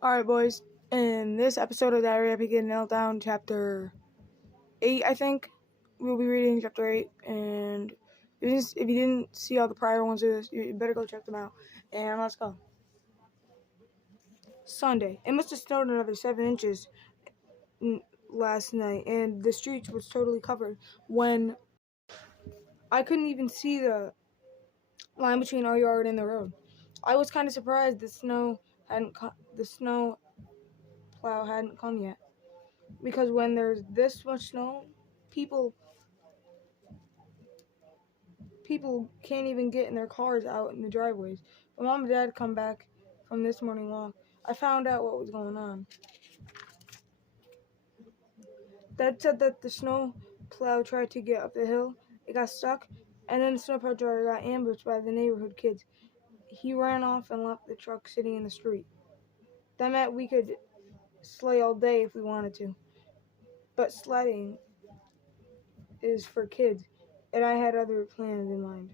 Alright, boys. In this episode of Diary Epic and Meltdown, chapter 8, I think, we'll be reading chapter 8. And if you didn't see all the prior ones of this, you better go check them out. And let's go. Sunday. It must have snowed another 7 inches last night, and the streets was totally covered when I couldn't even see the line between our yard and the road. I was kind of surprised the snow plow hadn't come yet. Because when there's this much snow, people can't even get in their cars out in the driveways. When Mom and Dad come back from this morning walk, I found out what was going on. Dad said that the snow plow tried to get up the hill, it got stuck, and then the snowplow driver got ambushed by the neighborhood kids. He ran off and left the truck sitting in the street. That meant we could sleigh all day if we wanted to. But sledding is for kids, and I had other plans in mind.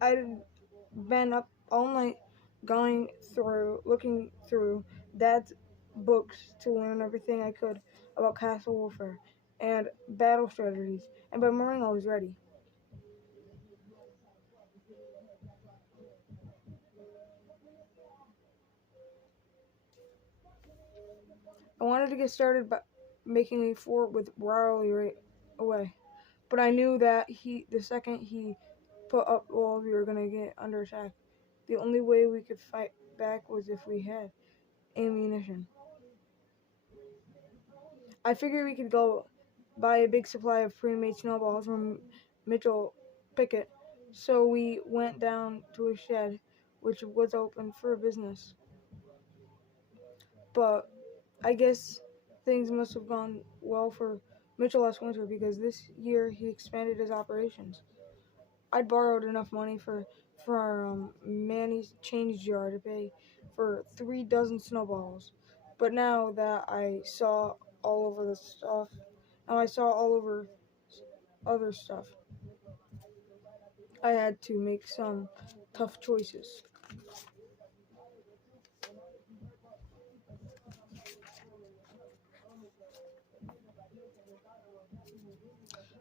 I'd been up all night looking through Dad's books to learn everything I could about castle warfare and battle strategies, and by morning I was ready. I wanted to get started by making a fort with Riley right away, but I knew that the second he put up walls, we were going to get under attack. The only way we could fight back was if we had ammunition. I figured we could go buy a big supply of pre-made snowballs from Mitchell Pickett, so we went down to a shed which was open for business. But I guess things must have gone well for Mitchell last winter because this year he expanded his operations. I'd borrowed enough money for our Manny's change jar to pay for 3 dozen snowballs. But now that I saw all over the stuff, now I saw all over other stuff, I had to make some tough choices.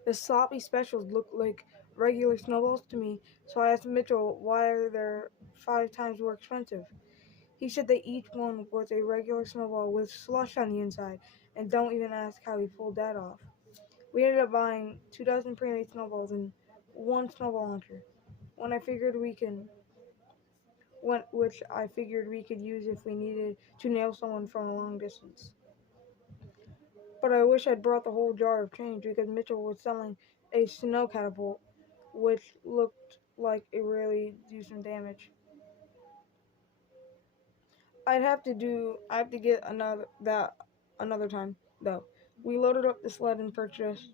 The sloppy specials looked like regular snowballs to me, so I asked Mitchell why they're 5 times more expensive. He said that each one was a regular snowball with slush on the inside, and don't even ask how he pulled that off. We ended up buying 2 dozen pre-made snowballs and 1 snowball launcher, which I figured we could use if we needed to nail someone from a long distance. But I wish I'd brought the whole jar of change because Mitchell was selling a snow catapult, which looked like it really do some damage. I have to get another time though. We loaded up the sled and purchased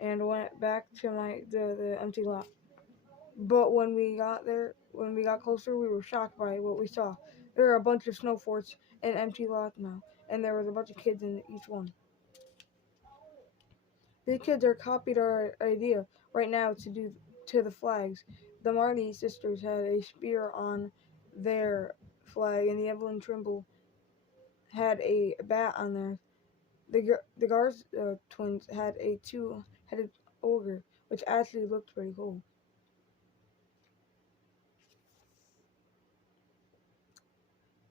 and went back to the empty lot. But when we got closer, we were shocked by what we saw. There are a bunch of snow forts and empty lots now, and there was a bunch of kids in each one. These kids are copied our idea right now to do to the flags. The Marley sisters had a spear on their flag, and the Evelyn Trimble had a bat on theirs. The Garza twins had a 2-headed ogre, which actually looked pretty cool.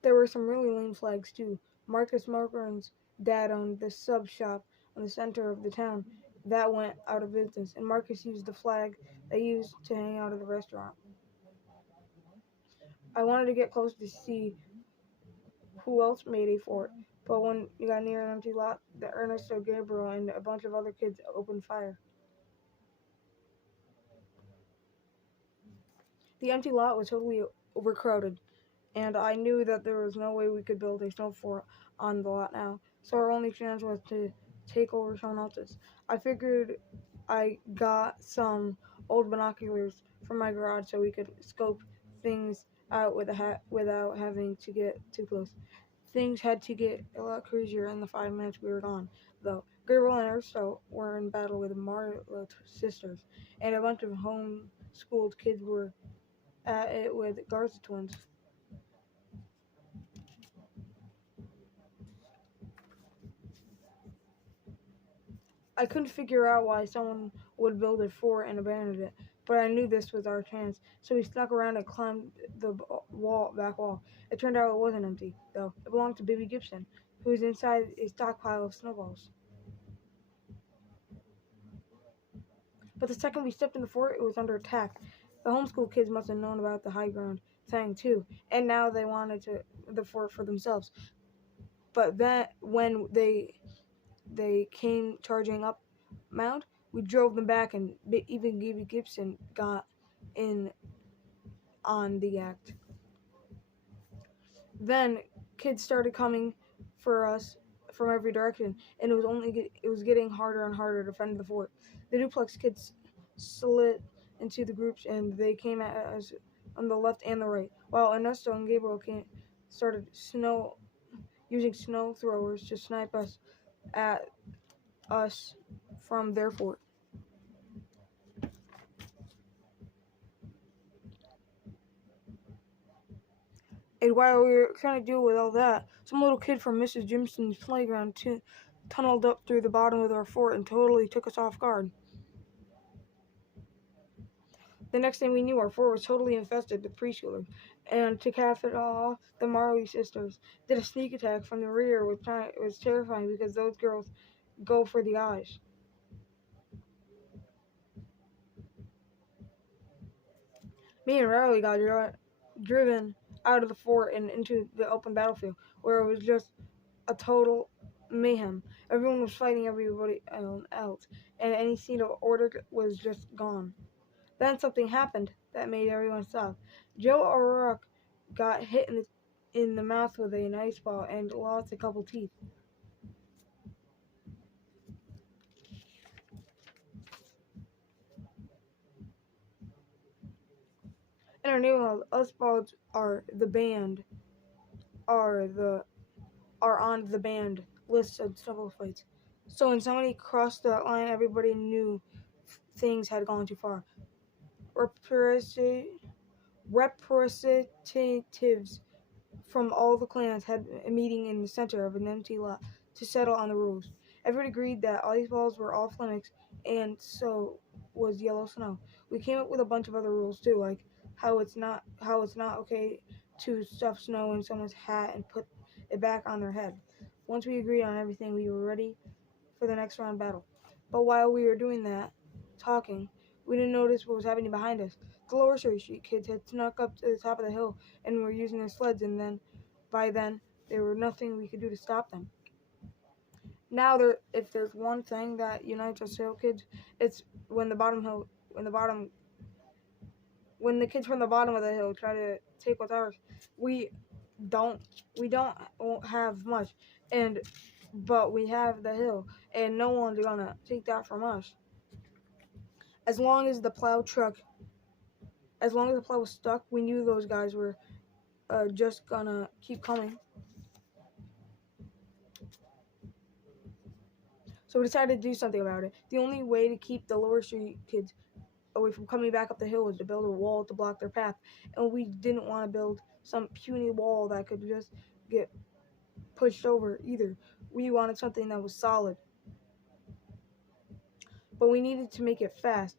There were some really lame flags too. Marcus Margarin's dad owned the sub shop in the center of the town that went out of business, and Marcus used the flag they used to hang out at the restaurant. I wanted to get close to see who else made a fort, but when we got near an empty lot, the Ernesto Gabriel and a bunch of other kids opened fire. The empty lot was totally overcrowded, and I knew that there was no way we could build a snow fort on the lot now, so our only chance was to take over someone else's. I figured I got some old binoculars from my garage so we could scope things out without having to get too close. Things had to get a lot crazier in the 5 minutes we were gone, though. Gabriel and Ernesto were in battle with the Marla sisters, and a bunch of homeschooled kids were at it with Garza twins. I couldn't figure out why someone would build a fort and abandon it, but I knew this was our chance, so we snuck around and climbed the back wall. It turned out it wasn't empty, though. It belonged to Baby Gibson, who was inside a stockpile of snowballs. But the second we stepped in the fort, it was under attack. The homeschool kids must have known about the high ground thing too, and now they wanted the fort for themselves. But then, when they came charging up Mount, we drove them back, and even Baby Gibson got in on the act. Then kids started coming for us from every direction, and it was getting harder and harder to defend the fort. The duplex kids slid into the groups, and they came at us on the left and the right, while Ernesto and Gabriel started using snow throwers to snipe us at us from their fort. And while we were trying to deal with all that, some little kid from Mrs. Jimson's playground tunneled up through the bottom of our fort and totally took us off guard. The next thing we knew, our fort was totally infested with preschoolers. And to cap it all off, the Marley sisters did a sneak attack from the rear, which was terrifying because those girls go for the eyes. Me and Riley got driven out of the fort and into the open battlefield, where it was just a total mayhem. Everyone was fighting everybody else, and any scene of order was just gone. Then something happened that made everyone stop. Joe O'Rourke got hit in the mouth with an ice ball and lost a couple teeth. In our neighborhood, us balls are on the banned list of snowball fights. So when somebody crossed that line, everybody knew things had gone too far. Representatives from all the clans had a meeting in the center of an empty lot to settle on the rules. Everyone agreed that ice balls were off limits, and so was yellow snow. We came up with a bunch of other rules too, like how it's not okay to stuff snow in someone's hat and put it back on their head. Once we agreed on everything, we were ready for the next round battle. But while we were doing that, talking, we didn't notice what was happening behind us. The Lower Street kids had snuck up to the top of the hill and were using their sleds, and by then, there was nothing we could do to stop them. Now, if there's one thing that unites us hill kids, it's when the kids from the bottom of the hill try to take what's ours. We don't have much, but we have the hill, and no one's gonna take that from us. As long as the plow was stuck, we knew those guys were just gonna keep coming. So we decided to do something about it. The only way to keep the Lower Street kids away from coming back up the hill was to build a wall to block their path. And we didn't want to build some puny wall that could just get pushed over either. We wanted something that was solid. But we needed to make it fast,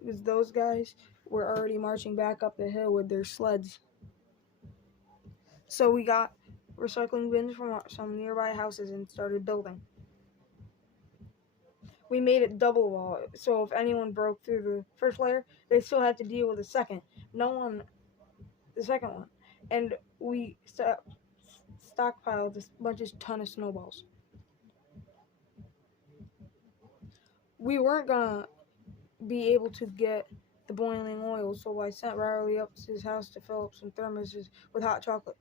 because those guys were already marching back up the hill with their sleds. So we got recycling bins from some nearby houses and started building. We made it double wall, so if anyone broke through the first layer, they still had to deal with the second one. And we stockpiled a ton of snowballs. We weren't gonna be able to get the boiling oil, so I sent Riley up to his house to fill up some thermoses with hot chocolate.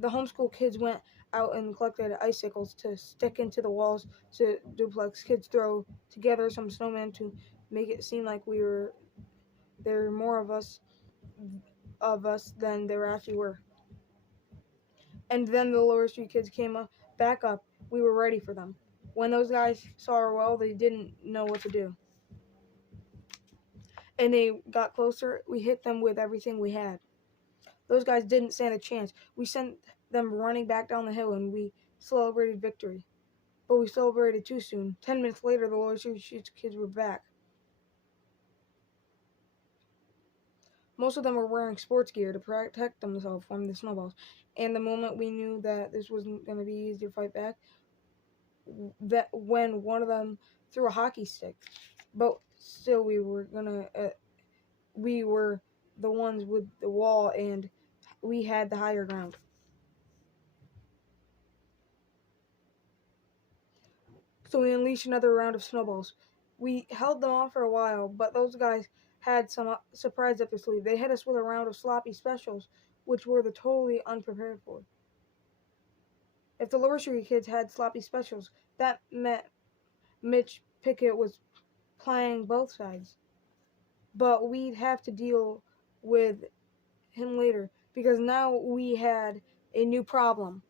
The homeschool kids went out and collected icicles to stick into the walls to duplex kids throw together some snowmen to make it seem like there were more of us than there actually were. And then the Lower Street kids came back up. We were ready for them. When those guys saw our well, they didn't know what to do. and they got closer, we hit them with everything we had. Those guys didn't stand a chance. We sent them running back down the hill, and we celebrated victory. But we celebrated too soon. 10 minutes later, the Lower Street kids were back. Most of them were wearing sports gear to protect themselves from the snowballs. And the moment we knew that this wasn't going to be easy to fight back, that when one of them threw a hockey stick, but still we were the ones with the wall, and we had the higher ground. So we unleashed another round of snowballs. We held them off for a while, but those guys had some surprise up their sleeve. They hit us with a round of sloppy specials, which were the totally unprepared for. If the Lower Street kids had sloppy specials, that meant Mitch Pickett was playing both sides. But we'd have to deal with him later because now we had a new problem.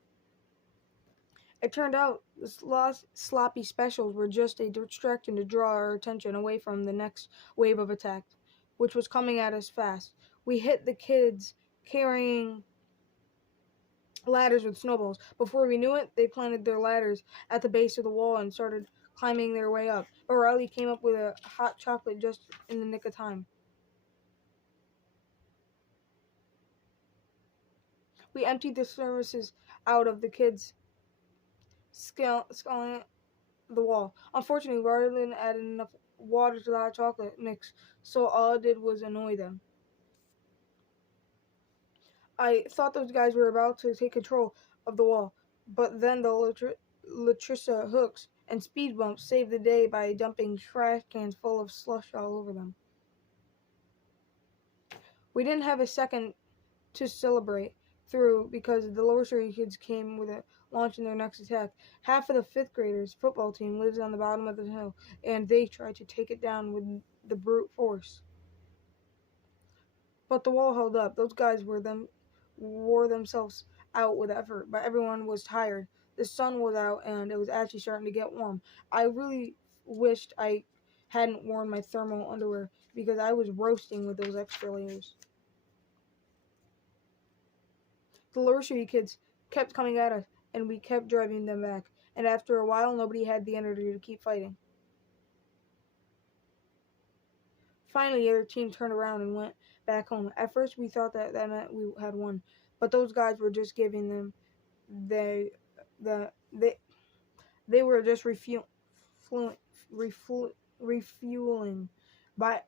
It turned out the sloppy specials were just a distraction to draw our attention away from the next wave of attack, which was coming at us fast. We hit the kids carrying ladders with snowballs. Before we knew it, they planted their ladders at the base of the wall and started climbing their way up. But Riley came up with a hot chocolate just in the nick of time. We emptied the services out of the kids, scaling the wall. Unfortunately, Riley didn't add enough water to the hot chocolate mix, so all it did was annoy them. I thought those guys were about to take control of the wall, but then the Latrissa hooks and speed bumps saved the day by dumping trash cans full of slush all over them. We didn't have a second to celebrate through because the Lower Street kids came with it, launching their next attack. Half of the fifth graders' football team lives on the bottom of the hill, and they tried to take it down with the brute force. But the wall held up. Those guys wore themselves out with effort, but everyone was tired. The sun was out, and it was actually starting to get warm. I really wished I hadn't worn my thermal underwear because I was roasting with those extra layers. The Lower Street kids kept coming at us, and we kept driving them back. And after a while, nobody had the energy to keep fighting. Finally, the other team turned around and went back home. At first, we thought that meant we had won, but those guys were just giving them they the they were just refueling. By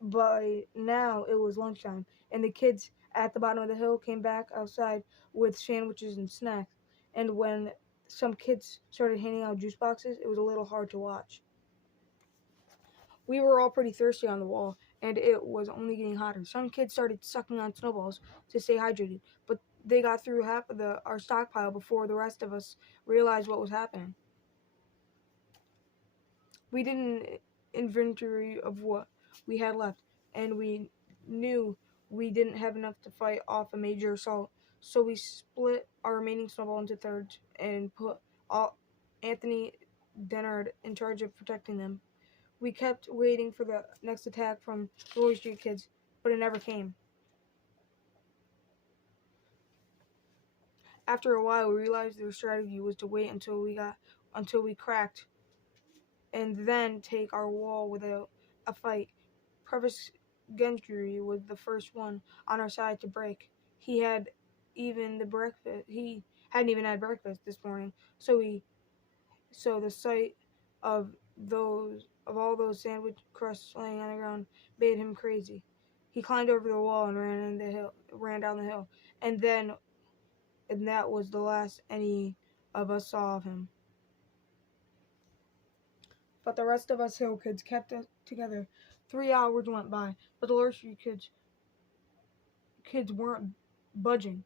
now, it was lunchtime, and the kids at the bottom of the hill came back outside with sandwiches and snacks. And when some kids started handing out juice boxes, it was a little hard to watch. We were all pretty thirsty on the wall, and it was only getting hotter. Some kids started sucking on snowballs to stay hydrated, but they got through half of our stockpile before the rest of us realized what was happening. We did an inventory of what we had left, and we knew we didn't have enough to fight off a major assault. So we split our remaining snowball into thirds and put Anthony Dennard in charge of protecting them. We kept waiting for the next attack from the Lower Street kids, but it never came. After a while, we realized their strategy was to wait until we cracked, and then take our wall without a fight. Previs Gentry was the first one on our side to break. He hadn't even had breakfast this morning, so the sight of all those sandwich crusts laying on the ground made him crazy. He climbed over the wall and ran down the hill, and that was the last any of us saw of him. But the rest of us hill kids kept us together. 3 hours went by, but the Lower Street kids weren't budging.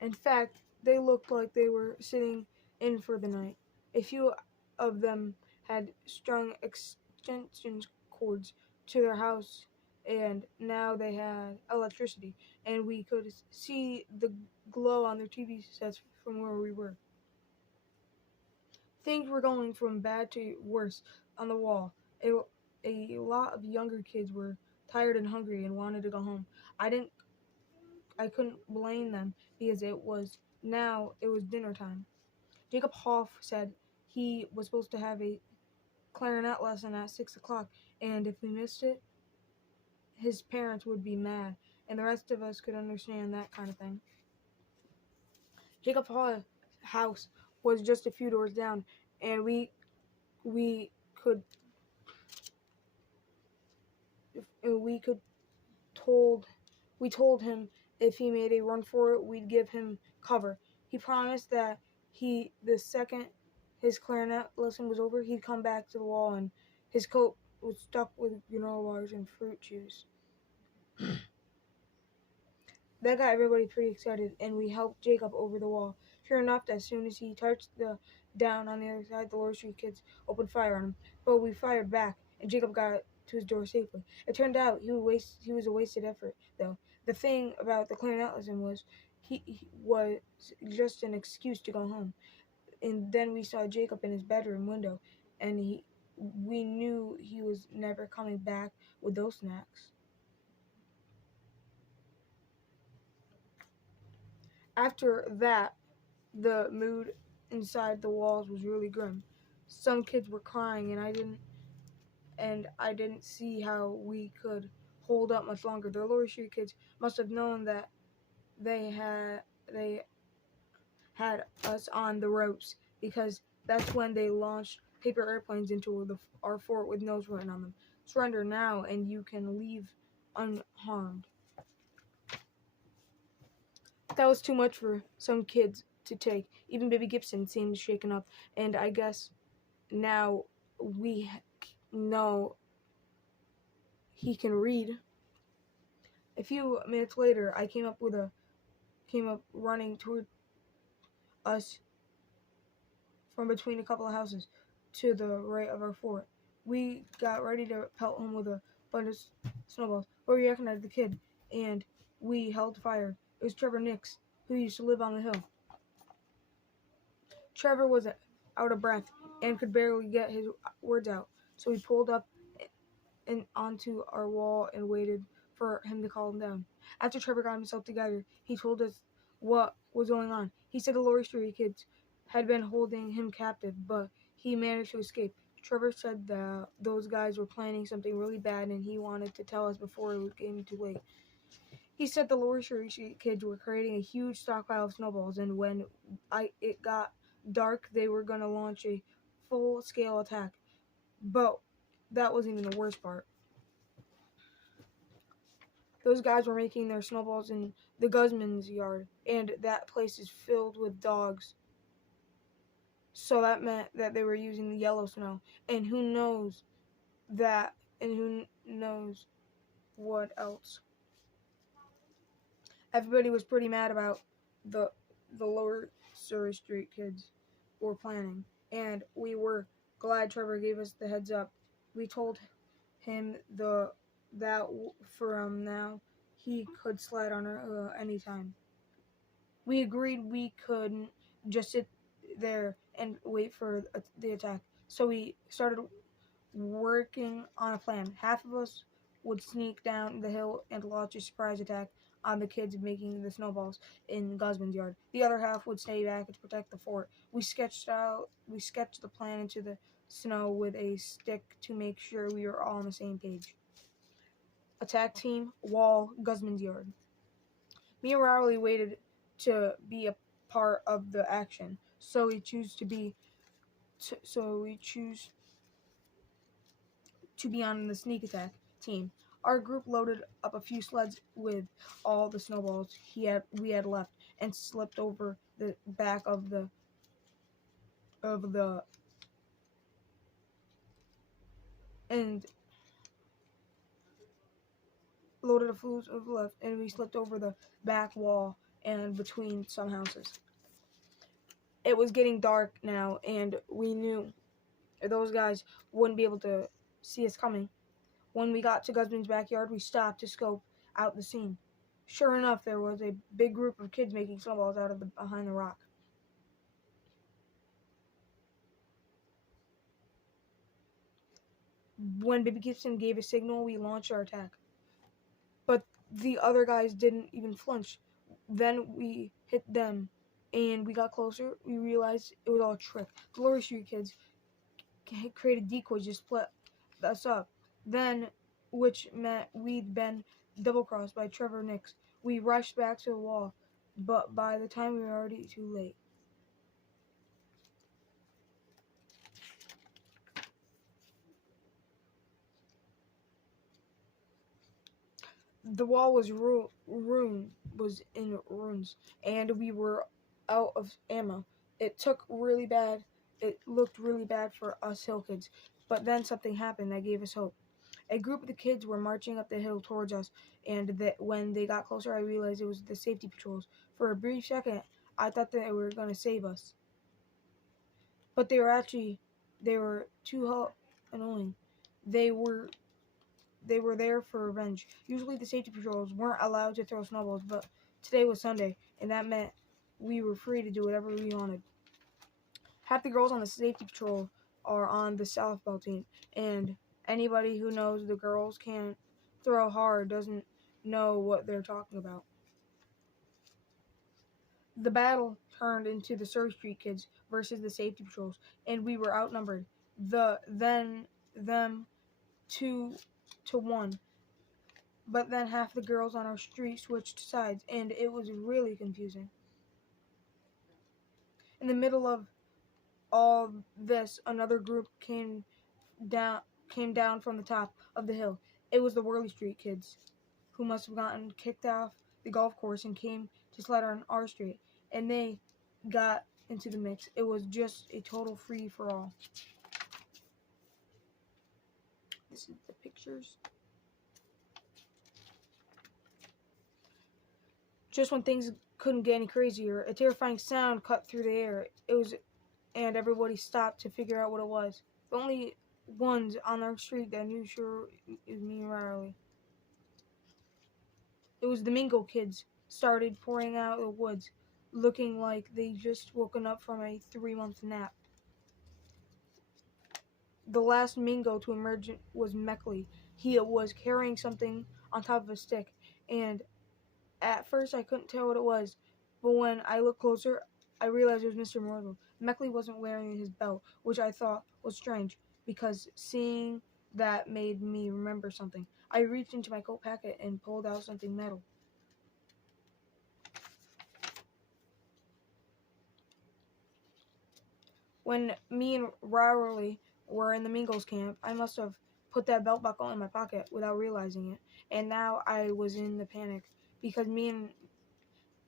In fact, they looked like they were sitting in for the night. A few of them had strung extension cords to their house, and now they had electricity, and we could see the glow on their TV sets from where we were. Things were going from bad to worse on the wall. A lot of younger kids were tired and hungry and wanted to go home. I couldn't blame them because it was dinner time. Jacob Hoff said he was supposed to have a clarinet lesson at 6 o'clock, and if we missed it, his parents would be mad, and the rest of us could understand that kind of thing. Jacob Hoff's house was just a few doors down, and we could we could told we told him if he made a run for it, we'd give him cover. He promised that the second his clarinet lesson was over, he'd come back to the wall and his coat was stuck with granola bars and fruit juice. That got everybody pretty excited, and we helped Jacob over the wall. Sure enough, as soon as he touched the down on the other side, the Lower Street kids opened fire on him. But we fired back, and Jacob got to his door safely. It turned out he was a wasted effort, though. The thing about the clarinet lesson was he was just an excuse to go home. And then we saw Jacob in his bedroom window, and we knew he was never coming back with those snacks. After that, the mood inside the walls was really grim. Some kids were crying, and I didn't see how we could hold up much longer. The Lower Street kids must have known that they had us on the ropes because that's when they launched paper airplanes into our fort with notes written on them. Surrender now, and you can leave unharmed. That was too much for some kids to take. Even Baby Gibson seemed shaken up, and I guess now we know he can read. A few minutes later, I came up running toward us from between a couple of houses to the right of our fort. We got ready to pelt him with a bunch of snowballs, but we recognized the kid, and we held fire. It was Trevor Nix, who used to live on the hill. Trevor was out of breath and could barely get his words out, so we pulled up and onto our wall and waited for him to calm down. After Trevor got himself together, he told us what was going on. He said the Lower Street kids had been holding him captive, but he managed to escape. Trevor said that those guys were planning something really bad and he wanted to tell us before it was getting too late. He said the Lower Street kids were creating a huge stockpile of snowballs, and when it got dark, they were going to launch a full-scale attack. But that wasn't even the worst part. Those guys were making their snowballs in the Guzman's yard, and that place is filled with dogs. So that meant that they were using the yellow snow, and who knows what else. Everybody was pretty mad about the Lower Surrey Street kids were planning, and we were glad Trevor gave us the heads up. We told him that from now he could slide on her anytime. We agreed we couldn't just sit there and wait for the attack, so we started working on a plan. Half of us would sneak down the hill and launch a surprise attack on the kids making the snowballs in Guzman's yard. The other half would stay back to protect the fort. We sketched the plan into the snow with a stick to make sure we were all on the same page. Attack team, wall, Guzman's yard. Me and Rowley waited to be a part of the action, so we choose to be on the sneak attack team. Our group loaded up a few sleds with all the snowballs we had left and slipped over the back of the and loaded a few of left, and we slipped over the back wall and between some houses. It was getting dark now, and we knew those guys wouldn't be able to see us coming. When we got to Guzman's backyard, we stopped to scope out the scene. Sure enough, there was a big group of kids making snowballs out of behind the rock. When Baby Gibson gave a signal, we launched our attack. but the other guys didn't even flinch. Then we hit them, and we got closer. We realized it was all a trick. The Lower Street kids created decoys to split us up. Then, which meant we'd been double-crossed by Trevor Nix. We rushed back to the wall, but by the time we were already too late. The wall was was in ruins, and we were out of ammo. It looked really bad for us hill kids, but then something happened that gave us hope. A group of the kids were marching up the hill towards us, and when they got closer, I realized it was the safety patrols. For a brief second, I thought they were going to save us, but they were too annoying. They were there for revenge. Usually the safety patrols weren't allowed to throw snowballs, but today was Sunday, and that meant we were free to do whatever we wanted. Half the girls on the safety patrol are on the softball team, and anybody who knows the girls can't throw hard doesn't know what they're talking about. The battle turned into the Surrey Street kids versus the safety patrols, and we were outnumbered. Them 2-1. But then half the girls on our street switched sides, and it was really confusing. In the middle of all this, another group came down from the top of the hill. It was the Worley Street kids, who must have gotten kicked off the golf course and came to slide on our street, and they got into the mix. It was just a total free-for-all. This is the pictures. Just when things couldn't get any crazier, a terrifying sound cut through the air. And everybody stopped to figure out what it was. The only ones on our street that knew sure it was me and Riley. It was the Mingo kids started pouring out of the woods, looking like they just woken up from a 3-month nap. The last Mingo to emerge was Meckley. He was carrying something on top of a stick, and at first I couldn't tell what it was, but when I looked closer, I realized it was Mr. Morville. Meckley wasn't wearing his belt, which I thought was strange, because seeing that made me remember something. I reached into my coat pocket and pulled out something metal. When me and Riley were in the Mingles camp, I must have put that belt buckle in my pocket without realizing it, and now I was in the panic, because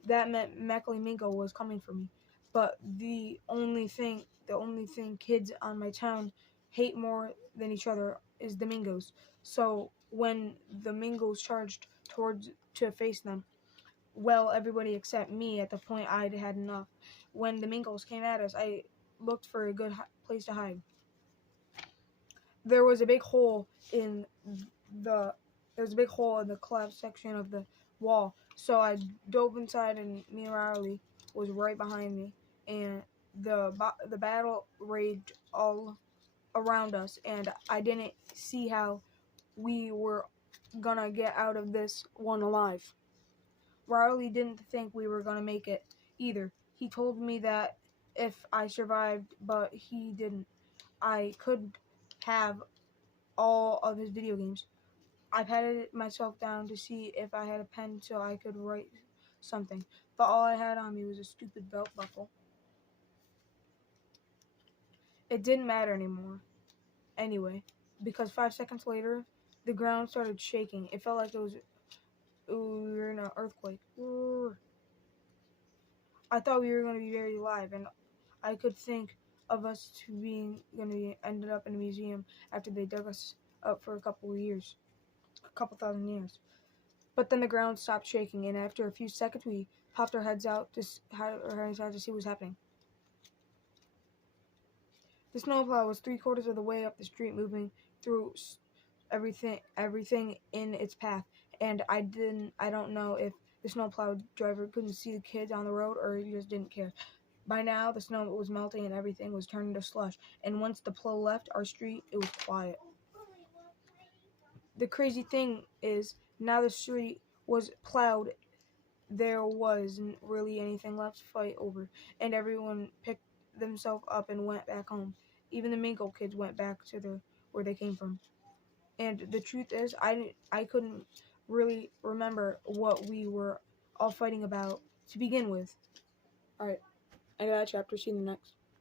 that meant Meckley Mingo was coming for me. But the only thing kids on my town hate more than each other is the Mingos. So when the Mingos charged towards to face them, well, everybody except me at the point I'd had enough. When the Mingos came at us, I looked for a good place to hide. There was a big hole in the collapsed section of the wall, so I dove inside, and me and Riley was right behind me, and the battle raged all around us, and I didn't see how we were gonna get out of this one alive. Riley didn't think we were gonna make it either. He told me that if I survived, but he didn't, I could have all of his video games. I patted myself down to see if I had a pen so I could write something, but all I had on me was a stupid belt buckle. It didn't matter anyway, because 5 seconds later, the ground started shaking. It felt like we were in an earthquake. I thought we were going to be buried alive, and I could think of us ended up in a museum after they dug us up for a couple thousand years. But then the ground stopped shaking, and after a few seconds, we popped our heads out to see what was happening. The snowplow was 3/4 of the way up the street, moving through everything in its path, and I don't know if the snowplow driver couldn't see the kids on the road or he just didn't care. By now, the snow was melting and everything was turning to slush, and once the plow left our street, it was quiet. The crazy thing is Now the street was plowed. There wasn't really anything left to fight over, and everyone picked themselves up and went back home. Even the Minko kids went back to where they came from. And the truth is, I couldn't really remember what we were all fighting about to begin with. All right, I got a chapter. See you in the next.